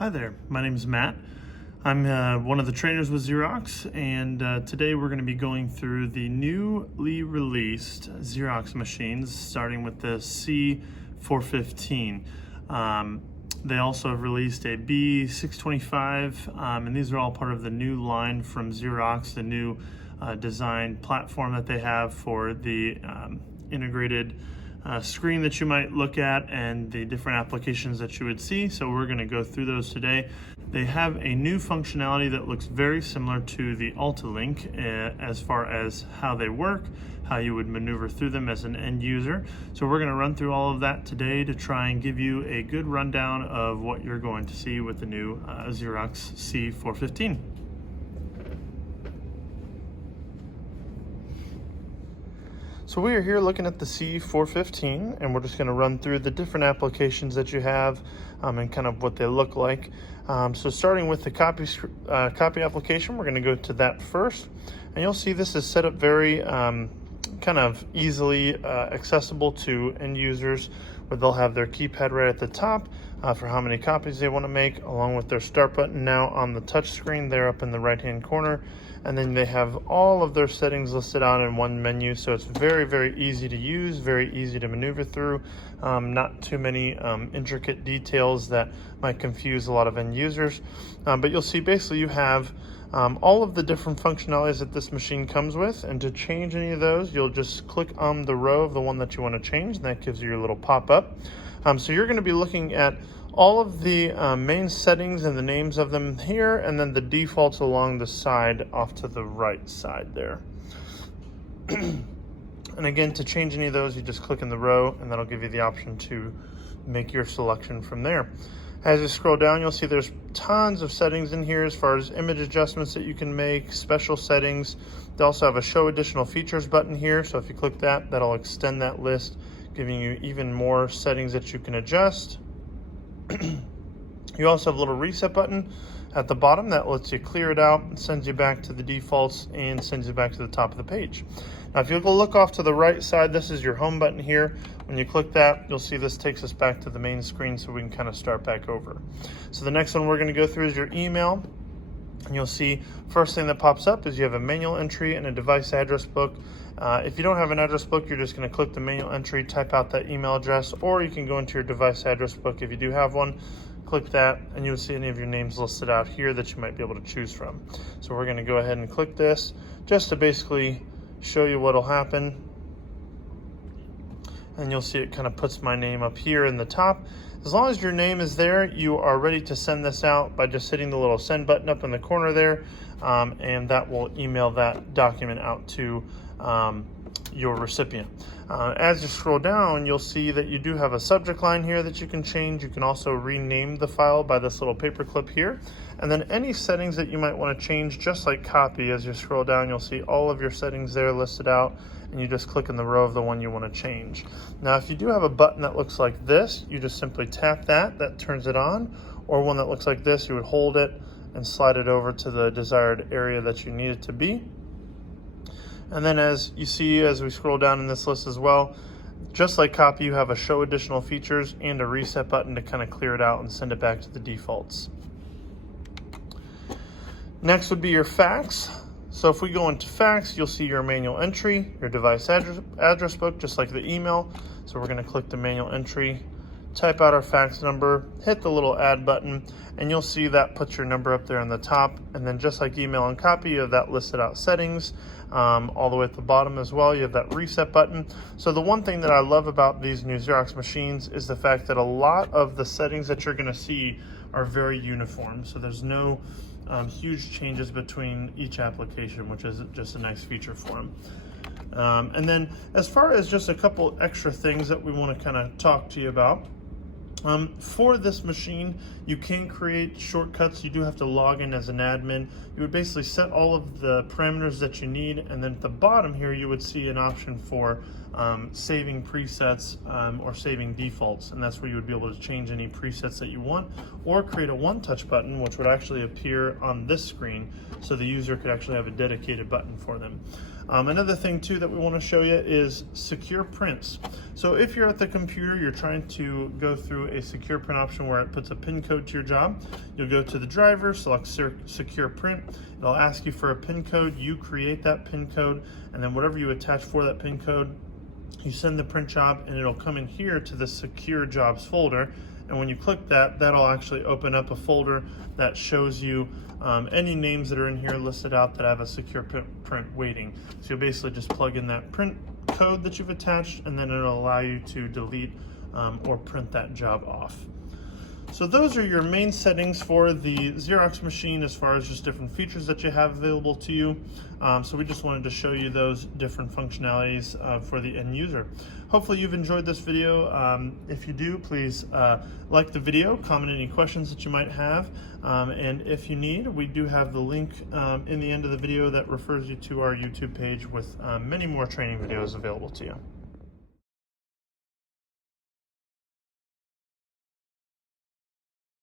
Hi there, my name is Matt. I'm one of the trainers with Xerox, and today we're going to be going through the newly released Xerox machines, starting with the C415. They also have released a B625, and these are all part of the new line from Xerox, the new design platform that they have for the integrated screen that you might look at and the different applications that you would see. So we're going to go through those today. They have a new functionality that looks very similar to the Versalink as far as how they work, how you would maneuver through them as an end user. So we're going to run through all of that today to try and give you a good rundown of what you're going to see with the new Xerox C415. So we are here looking at the C415, and we're just going to run through the different applications that you have and kind of what they look like. So starting with the copy application, we're going to go to that first, and you'll see this is set up very kind of easily accessible to end users, where they'll have their keypad right at the top for how many copies they want to make, along with their start button now on the touch screen there up in the right hand corner. And then they have all of their settings listed out in one menu, so it's very, very easy to use, very easy to maneuver through. Not too many intricate details that might confuse a lot of end users. But you'll see basically you have all of the different functionalities that this machine comes with, and to change any of those, you'll just click on the row of the one that you want to change, and that gives you your little pop-up. So you're going to be looking at all of the main settings and the names of them here, and then the defaults along the side off to the right side there. And again, to change any of those, you just click in the row, and that'll give you the option to make your selection from there. As you scroll down, you'll see there's tons of settings in here as far as image adjustments that you can make, special settings. They also have a show additional features button here, so if you click that, that'll extend that list, giving you even more settings that you can adjust. You also have a little reset button at the bottom that lets you clear it out and sends you back to the defaults and sends you back to the top of the page. Now, if you go look off to the right side, this is your home button here. When you click that, you'll see this takes us back to the main screen, so we can kind of start back over. So the next one we're going to go through is your email. And you'll see first thing that pops up is you have a manual entry and a device address book. If you don't have an address book, you're just going to click the manual entry, type out that email address, or you can go into your device address book if you do have one. Click that, and you'll see any of your names listed out here that you might be able to choose from. So we're going to go ahead and click this just to basically show you what will happen. And you'll see it kind of puts my name up here in the top. As long as your name is there, you are ready to send this out by just hitting the little send button up in the corner there, and that will email that document out to your recipient. As you scroll down, you'll see that you do have a subject line here that you can change. You can also rename the file by this little paper clip here. And then any settings that you might want to change, just like copy, as you scroll down, you'll see all of your settings there listed out, and you just click in the row of the one you want to change. Now, if you do have a button that looks like this, you just simply tap that turns it on, or one that looks like this, you would hold it and slide it over to the desired area that you need it to be. And then as you see, as we scroll down in this list as well, just like copy, you have a show additional features and a reset button to kind of clear it out and send it back to the defaults. Next would be your fax. So if we go into fax, you'll see your manual entry, your device address book, just like the email. So we're going to click the manual entry, type out our fax number, hit the little add button, and you'll see that puts your number up there on the top. And then just like email and copy, you have that listed out settings. All the way at the bottom as well, you have that reset button. So the one thing that I love about these new Xerox machines is the fact that a lot of the settings that you're going to see are very uniform. So there's no huge changes between each application, which is just a nice feature for them. And then as far as just a couple extra things that we want to kind of talk to you about, for this machine, you can create shortcuts. You do have to log in as an admin. You would basically set all of the parameters that you need, and then at the bottom here you would see an option for saving presets or saving defaults, and that's where you would be able to change any presets that you want, or create a one-touch button which would actually appear on this screen, so the user could actually have a dedicated button for them. Another thing too that we want to show you is secure prints. So if you're at the computer, you're trying to go through a secure print option where it puts a pin code to your job, you'll go to the driver, select secure print. It'll ask you for a pin code. You create that pin code, and then whatever you attach for that pin code, you send the print job, and it'll come in here to the secure jobs folder. And when you click that, that'll actually open up a folder that shows you any names that are in here listed out that have a secure print waiting. So you'll basically just plug in that print code that you've attached, and then it'll allow you to delete or print that job off. So those are your main settings for the Xerox machine as far as just different features that you have available to you. So we just wanted to show you those different functionalities for the end user. Hopefully you've enjoyed this video. If you do, please like the video, comment any questions that you might have, and if you need, we do have the link in the end of the video that refers you to our YouTube page with many more training videos available to you.